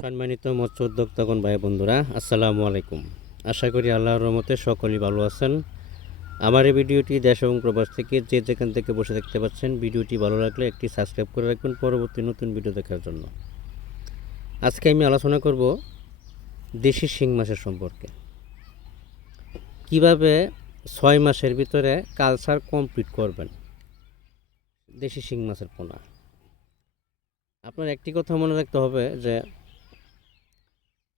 সম্মানিত মৎস্য উদ্যোক্তাগণ ভাই বন্ধুরা আসসালামু আলাইকুম। আশা করি আল্লাহর রহমতে সকলেই ভালো আছেন। আমার এই ভিডিওটি দেশ এবং প্রবাস থেকে যে যেখান থেকে বসে দেখতে পাচ্ছেন, ভিডিওটি ভালো লাগলে একটি সাবস্ক্রাইব করে রাখবেন পরবর্তী নতুন ভিডিও দেখার জন্য। আজকে আমি আলোচনা করব দেশি শিং মাছের সম্পর্কে। কীভাবে ছয় মাসের ভিতরে কালচার কমপ্লিট করবেন দেশি শিং মাছের পোনা? আপনার একটি কথা মনে রাখতে হবে যে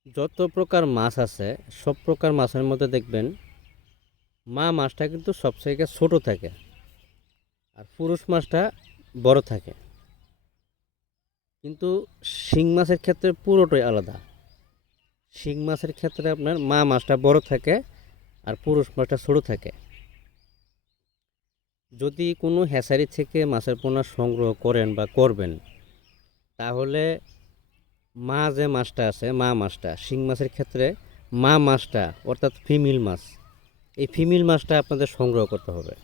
যত প্রকার মাছ আছে, সব প্রকার মাছের মধ্যে দেখবেন মা মাছটা কিন্তু সবথেকে ছোট থাকে আর পুরুষ মাছটা বড় থাকে। কিন্তু শিং মাছের ক্ষেত্রে পুরোটাই আলাদা। শিং মাছের ক্ষেত্রে আপনার মা মাছটা বড় থাকে আর পুরুষ মাছটা ছোট থাকে। যদি কোনো হ্যাচারি থেকে মাছের পোনা সংগ্রহ করেন বা করবেন, তাহলে মা যে মাছটা আছে, মা মাছটা, শিং মাছের ক্ষেত্রে মা মাছটা, অর্থাৎ ফিমেল মাছ, এই ফিমেল মাছটা আপনাদের সংগ্রহ করতে হবে।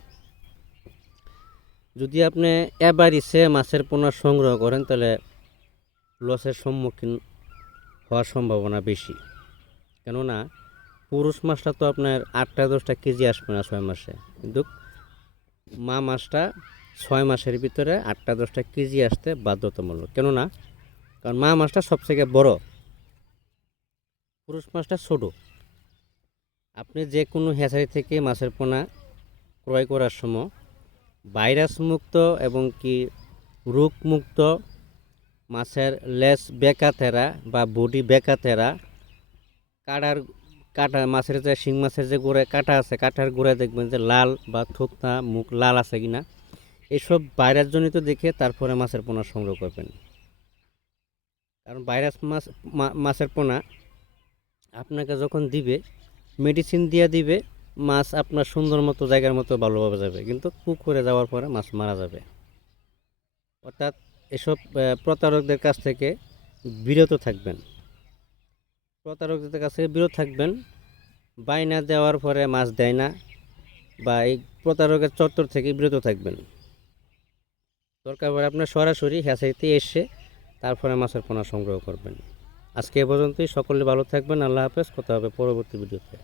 যদি আপনি এবারই সে মাছের পোনা সংগ্রহ করেন, তাহলে লসের সম্মুখীন হওয়ার সম্ভাবনা বেশি। কেননা, পুরুষ মাছটা তো আপনার আটটা, দশটা কেজি আসবে না ছয় মাসে। কিন্তু মা মাছটা ছয় মাসের ভিতরে আটটা, দশটা কেজি আসতে বাধ্যতামূলক। কেননা কারণ মা মাছটা সবথেকে বড়। পুরুষ মাছটা ছোট। আপনি যে কোনো হ্যাচারি থেকে মাছের পোনা ক্রয় করার সময় ভাইরাস মুক্ত এবং কি রোগ মুক্ত মাছের লেস বেকাতেরা বা বডি বেকাতেরা কাটার কাটা মাছের যে শিং মাছের যে গোড়ায় কাটা আছে, কাটার গোড়ায় দেখবেন যে লাল বা থুকনা মুখ লাল আছে কিনা এইসব ভাইরাস জনিত দেখে তারপরে মাছের পোনা সংগ্রহ করবেন। কারণ ভাইরাস মাছ মাছের পোনা আপনাকে যখন দিবে মেডিসিন দিয়ে দিবে, মাছ আপনার সুন্দর মতো, জায়গার মতো ভালোভাবে যাবে। কিন্তু পুকুরে যাওয়ার পরে মাছ মারা যাবে। অর্থাৎ এসব প্রতারকদের কাছ থেকে বিরত থাকবেন। প্রতারকদের কাছ থেকে বিরত থাকবেন। বাইনা দেওয়ার পরে মাছ দেয় না বা এই প্রতারকের চত্বর থেকে বিরত থাকবেন। দরকার পড়ে আপনার সরাসরি হ্যাচারিতে এসে তারপরে মাছের পোনা সংগ্রহ করবেন। আজকে এ পর্যন্তই। সকলে ভালো থাকবেন। আল্লাহ হাফেজ। কথা হবে পরবর্তী ভিডিওতে।